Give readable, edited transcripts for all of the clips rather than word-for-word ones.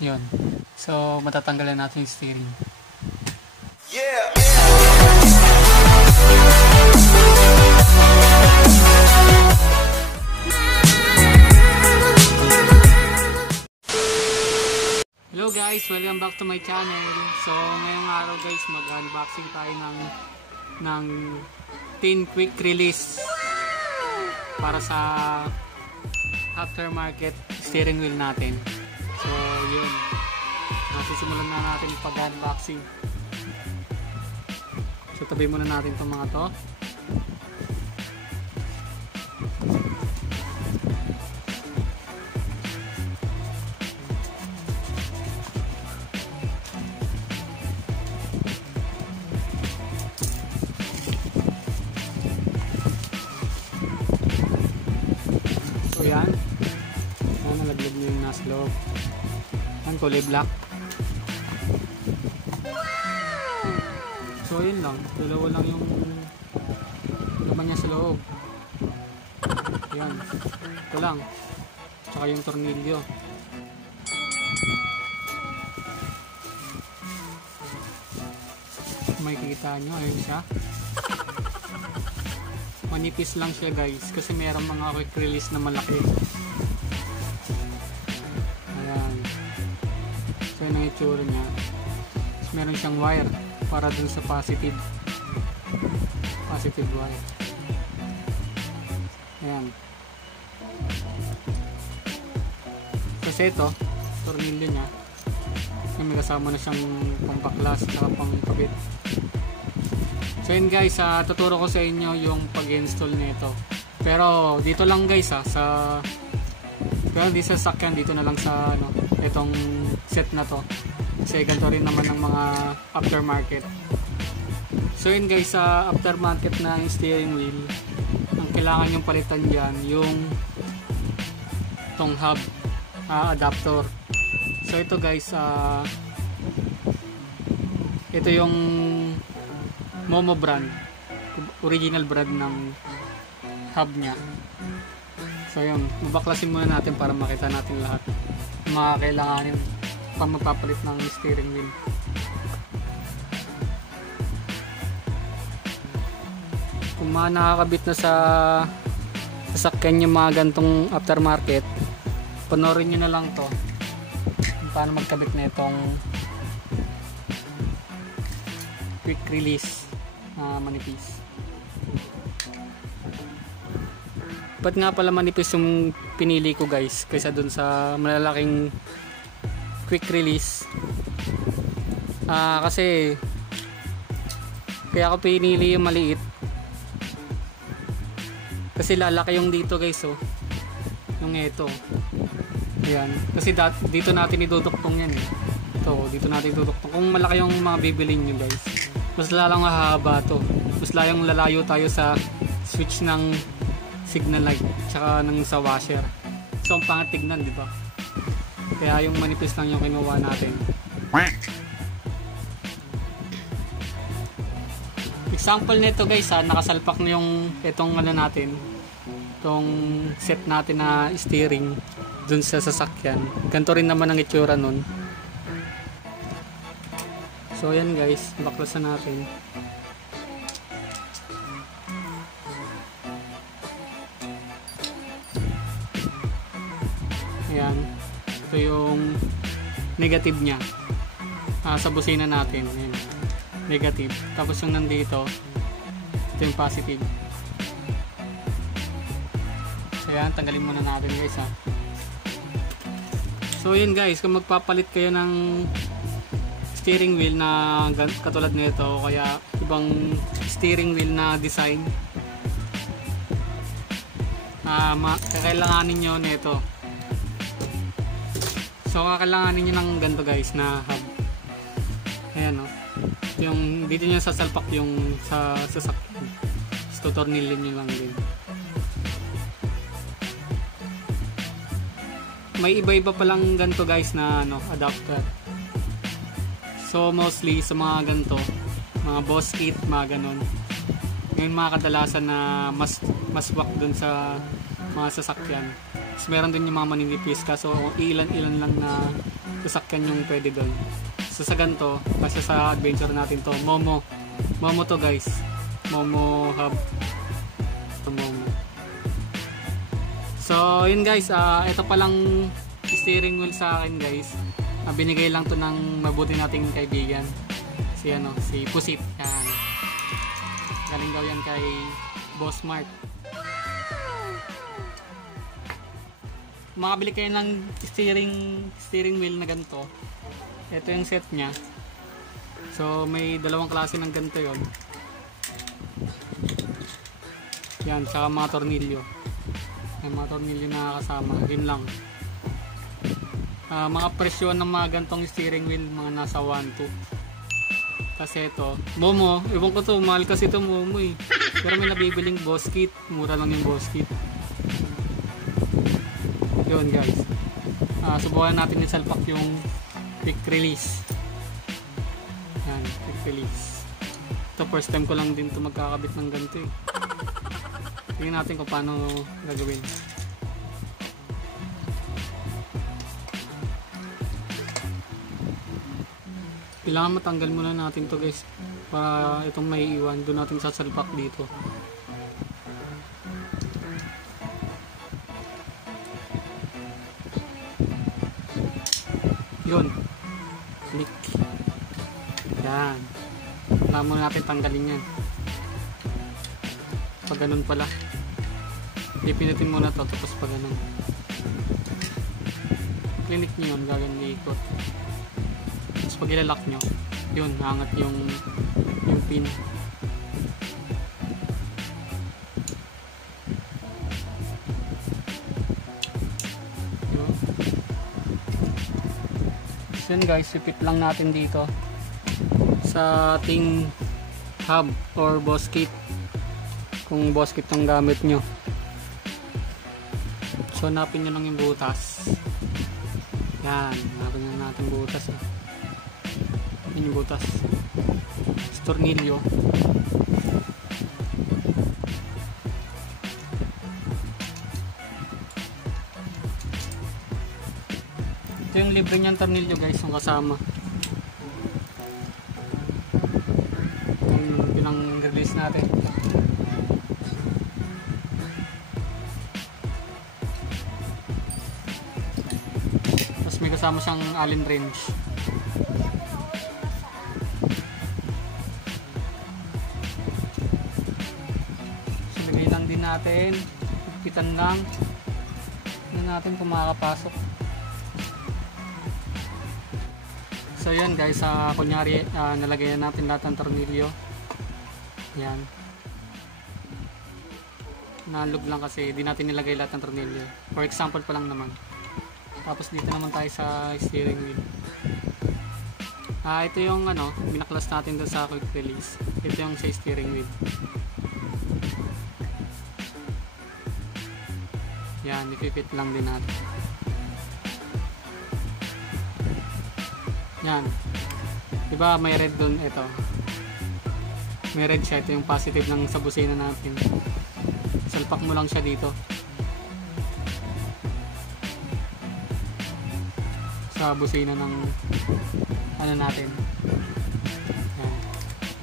Yun. So, matatanggalan natin yung steering. Yeah! Hello guys! Welcome back to my channel. So, ngayong araw guys, mag-unboxing tayo ng 10 quick release para sa aftermarket steering wheel natin. So, yun. Nasisimulan na natin pag-unboxing. So, tabi muna natin itong mga to. So, yan. Nalaglag nyo yung nasa loob. Yan, kulay black. So, yun lang. Dalawa lang yung laman niya sa loob. Yan. Ito lang. Tsaka yung tornilyo. Makikita nyo. Ayun siya. Manipis lang siya guys. Kasi mayroong mga quick release na malaki. Ayan. So, yun ang itsura niya. Tapos, meron siyang wire para dun sa positive wire. Ayan. Kasi ito tornilyo nya may kasama na siyang pampaklas at pangkabit. So yun guys, tuturo ko sa inyo yung pag-install nito. Pero dito lang guys pero di sa sakyan, dito na lang sa itong set na to. Kasi ganito rin naman ng mga aftermarket. So yun guys, sa aftermarket na yung steering wheel, ang kailangan yung palitan dyan yung itong hub adapter. So ito guys, ito yung Momo brand, original brand ng hub nya. So yun, mabaklasin muna natin para makita natin lahat mga kailanganin pang magpapalit ng steering wheel. Kung mga nakakabit na sa sasakyan yung mga gantong aftermarket, panoorin nyo na lang to paano magkabit na itong quick release manipis. Ba't nga pala manipis yung pinili ko guys kaysa dun sa malalaking quick release? Kasi kaya ako pinili yung maliit kasi lalaki yung dito guys, yung ito. Ayan, kasi dito natin iduduktong yan ito, dito natin iduduktong. Kung malaki yung mga bibilin nyo guys, mas lalang hahaba to, mas layang lalayo tayo sa switch ng signal light tsaka ng sa washer. So ang pangat tignan, di ba? Kaya yung manipis lang yung kinuha natin. Example nito guys, nakasalpak na yung itong natin, itong set natin na steering dun sa sasakyan. Ganito rin naman ang itsura nun. So ayan guys, baklasan natin. Ayan, ito yung negative nya sa busina natin. Ayan, negative. Tapos yung nandito, ito yung positive. So ayan, tanggalin muna natin guys So yun guys, kung magpapalit kayo ng steering wheel na katulad nito o kaya ibang steering wheel na design, kakailanganin nyo nito. So kakailanganin nyo ng ganito guys na hub. Ayan yung dito nyo sasalpak yung sa sasakyan. So tutornilin nyo lang din. May iba-iba palang ganito guys na adapter. So mostly sa mga ganito, mga Boss 8, mga ganon. Ngayon mga kadalasan na mas wak dun sa mga sasakyan. Tapos meron din yung mga maninipis, kaso ilan-ilan lang na sasakyan yung pwede doon. So sa ganito, kasi sa adventure natin to, Momo to guys, Momo Hub to Momo. So yun guys, ito palang steering wheel sa akin guys. Binigay lang to ng mabuti nating kaibigan, si Pusit. Yan, galing daw yan kay Boss Mart. Makabili kayo ng steering wheel na ganito. Ito yung set nya. So may dalawang klase ng ganito yon. Yan, tsaka mga tornilyo. May mga tornilyo na kasama. Yun lang. Mga presyon ng mga gantong steering wheel, mga nasa 1-2. Kasi ito, Momo, ewan ko to, mahal kasi ito Momo eh. Pero may nabibiling boss kit, mura lang yung boss kit. Yun guys, subukan natin yung salpak yung quick release. Yan, quick release. Ito first time ko lang din to magkakabit ng ganito eh. Tingnan natin kung paano gagawin. Kailangan matanggal muna natin to guys, para itong may iwan doon natin sasalpak dito. Yun, click. Yan, kailangan muna natin tanggalin yan. Pag ganun pala, pipinutin muna to, tapos pag ganun click nyo yun, gagawin ikot. Tapos pag ilalock nyo, yun, hangat yung pin. Yun. So yun guys, ipit lang natin dito sa ating hub or boss kit, kung boss kit ang gamit nyo. So hanapin nyo lang yung butas. Yan, hanapin nyo natin butas eh. Yun yung butas, tornilyo. Ito yung libre niyang tornilyo guys, yung kasama. Yun ang release natin. Tapos may kasama siyang Allen wrench. So lagay lang din natin, ipitan lang. Tignan natin kung makakapasok. So yan guys, kunyari nalagay natin lahat ng tornilyo. Yan, nalog lang kasi di natin nilagay lahat ng tornilyo. For example pa lang naman. Tapos dito naman tayo sa steering wheel. Ito yung binaklas natin doon sa quick release. Ito yung sa steering wheel. Yan, ipipit lang din natin. Yan, diba may red dun, ito may red siya, ito yung positive ng sa busina natin. Salpak mo lang siya dito sa busina ng natin. Yan.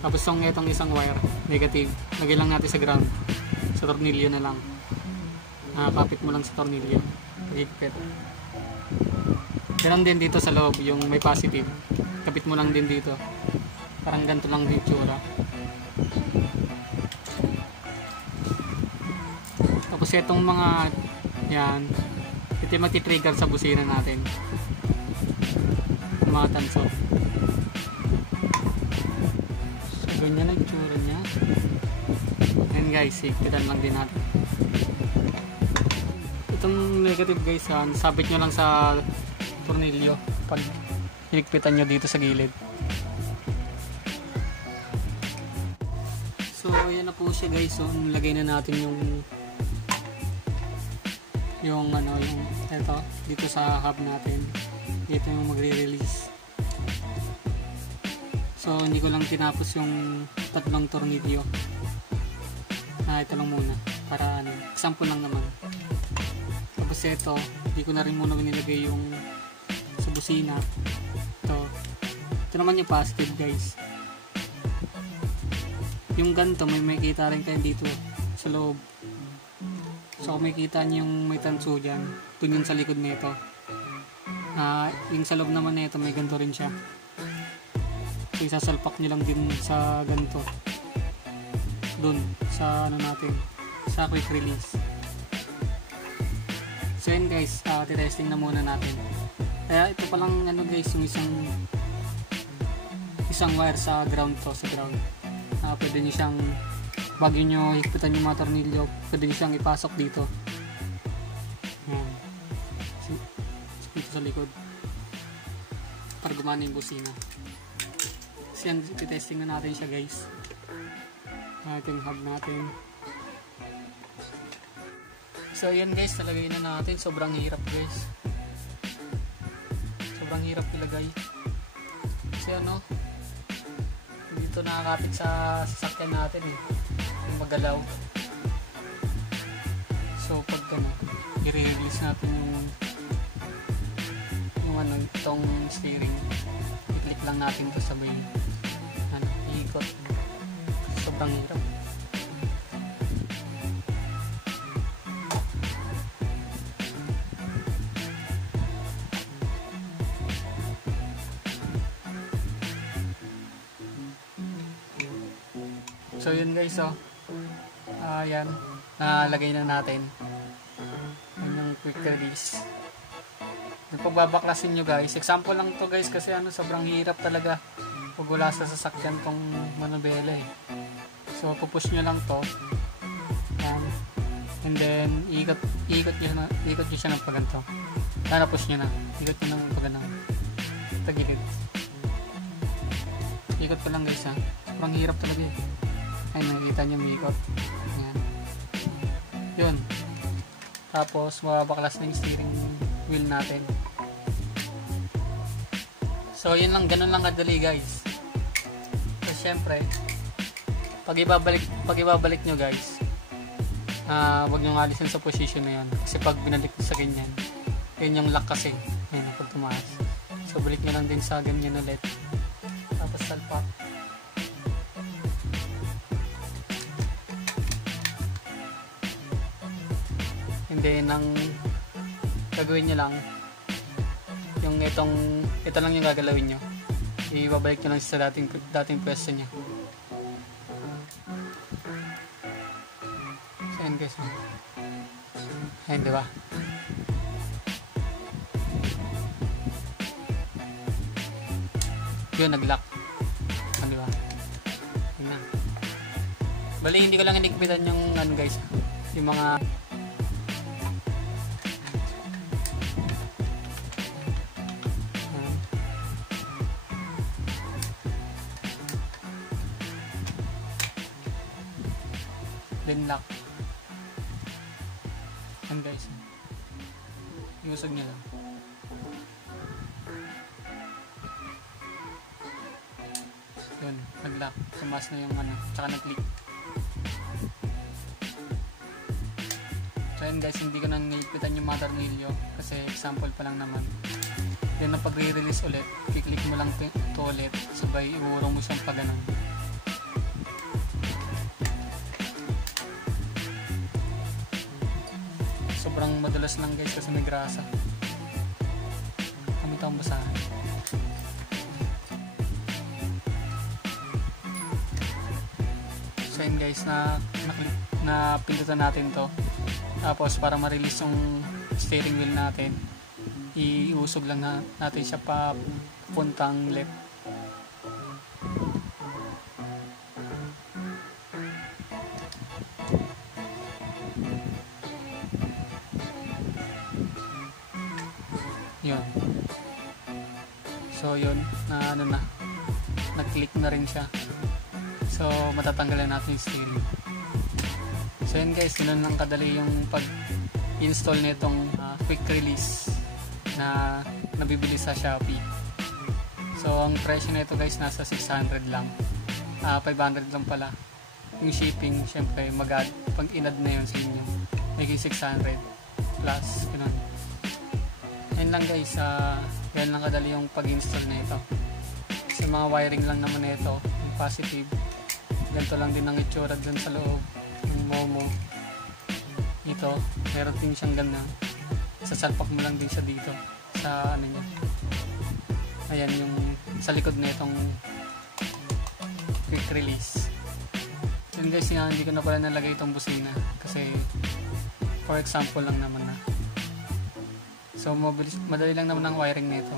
Tapos itong isang wire negative, lagay lang natin sa ground, sa tornilyo na lang. Kapit mo lang sa tornilyo, higpit. Ganun din dito sa loob, yung may positive, kapit mo lang din dito. Parang ganito lang din tsura. Tapos itong mga yan, ito yung magti-trigger sa busina natin, yung mga tansot. So ganyan ang tsura nya. And guys, higpitan lang din natin. Itong negative guys, sabit nyo lang sa tornilyo pag hinigpitan nyo dito sa gilid. So yan na po siya guys. So lagay na natin yung ito dito sa hub natin. Dito yung magre-release. So hindi ko lang tinapos yung tatlong tornilyo. Ito lang muna para example lang naman. Kasi ito, hindi ko na rin muna nilagay yung sa busina. Ito naman yung positive guys. Yung ganito, may makikita rin kayo dito sa loob. So kung makikita nyo yung may tanso dyan, dun yung sa likod nito. Yung sa loob naman nito, may ganito rin siya. So isasalpak nyo lang din sa ganito. Dun, sa ano natin, sa quick release. So yun guys, titesting na muna natin. Kaya ito palang ano guys, yung isang wire sa ground to, sa ground. Pwede nyo siyang, bago nyo higpitan yung mga tornilyo, pwede nyo siyang ipasok dito. Ayan. Dito sa likod. Para gumana yung busina. Kasi yan, titesting na natin siya guys. Ito yung hub natin. So yan guys, nalagay na natin. Sobrang hirap guys. Sobrang hirap ilagay. Kasi ano, dito nakakapit sa sasakyan natin eh. Yung magalaw. So pag ano, i-release natin yung ano, itong steering. I-click lang natin to sabay. Ano, iikot. Sobrang hirap. So yun guys, ayan, nalagay na natin. Yan yung quick release. Yung pagbabaklasin nyo guys, example lang to guys kasi ano, sobrang hirap talaga pag wala sa sasakyan tong manubela eh. So pupush nyo lang to. Yan. And then ikot nyo siya ng paganto. Push nyo na. Ikot nyo ng paganto. Tagilid. Ikot ko lang guys ha. Sobrang hirap talaga eh. Ay, nakikita nyo may ikot. Ayan. Yun. Tapos, mababaklas na yung steering wheel natin. So, yun lang. Ganun lang kadali, guys. So, syempre, pag ibabalik nyo, guys, wag nyo alisin sa position na yun. Kasi pag binalik nyo sa ganyan, yun yung lock kasi. Ayan, pag tumaas. So, balik nyo lang din sa ganyan ulit. Tapos, salpak. Hindi, nang gagawin nyo lang yung ito lang yung gagalawin nyo, ibabalik nyo lang sa dating pwesto nya. So yun guys, ayun diba, yun nag-lock, diba, yun na. Bali hindi ko lang inikpitan yung ano guys, yung mga then lock. Yan guys, iusog nyo lang. Yun, nag-lock. Tumas na yung ano, tsaka nag-click. So yun guys, hindi ko nang nilpitan yung mga tornilyo kasi example pa lang naman. Then na pag-re-release ulit, kiklik mo lang ito ulit, sabay iurong mo siyang pag-ganon. Sobrang madulas lang guys kasi may grasa. Kami itong basahan. So yun guys, na pindutan natin to. Tapos para ma-release yung steering wheel natin, iusog lang natin siya pa puntang left. Yun. So yun, nag-click na rin siya. So matatanggalan natin yung steering. So yun guys, yun lang kadali yung pag-install nitong quick release na nabibili sa Shopee. So ang presyo nito guys nasa 600 lang. 500 lang pala. Yung shipping syempre pag inad na yun sa inyo, magiging 600. plus, ganun. Ayun lang guys, ganyan lang kadali yung pag-install na ito. Sa mga wiring lang naman na ito, yung positive, ganito lang din ang itsura dun sa loob, yung Momo. Ito, meron din siyang ganda. Sasalpak mo lang din siya dito sa ano niya. Ayan yung sa likod na itong quick release. Yun guys, hindi ko na pala nalagay itong busina kasi for example lang naman na. So madali lang naman ang wiring nito.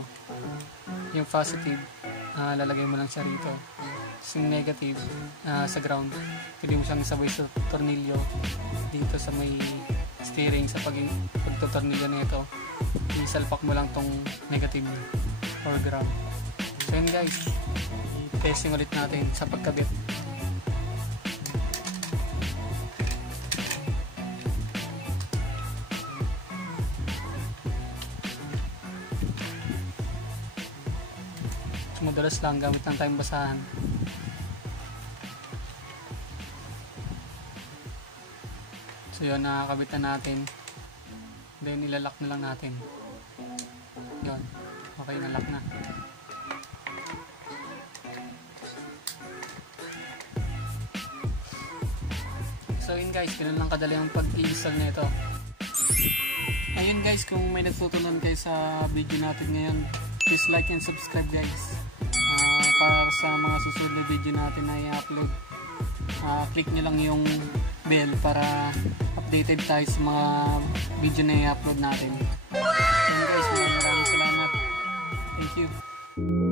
Yung positive, lalagay mo lang siya rito. Yung negative, sa ground, pwede mo siyang sabay sa tornilyo dito sa may steering sa pagtotornilyo nito. Isalpak mo lang tong negative or ground. So yun guys, testing ulit natin sa pagkabit. So madalas lang, gamit lang tayong basahan. So yun, nakakabit na natin. Then ilalak na lang natin. Yun, okay, nalock na. So yun guys, ganun lang kadali ang pag-i-install nito. Ayun guys, kung may nagtutunan kayo sa video natin ngayon, please like and subscribe guys. Para sa mga susunod na video natin na i-upload, click nyo lang yung bell para updated tayo sa mga video na i-upload natin. Ayun guys, maraming salamat. Thank you.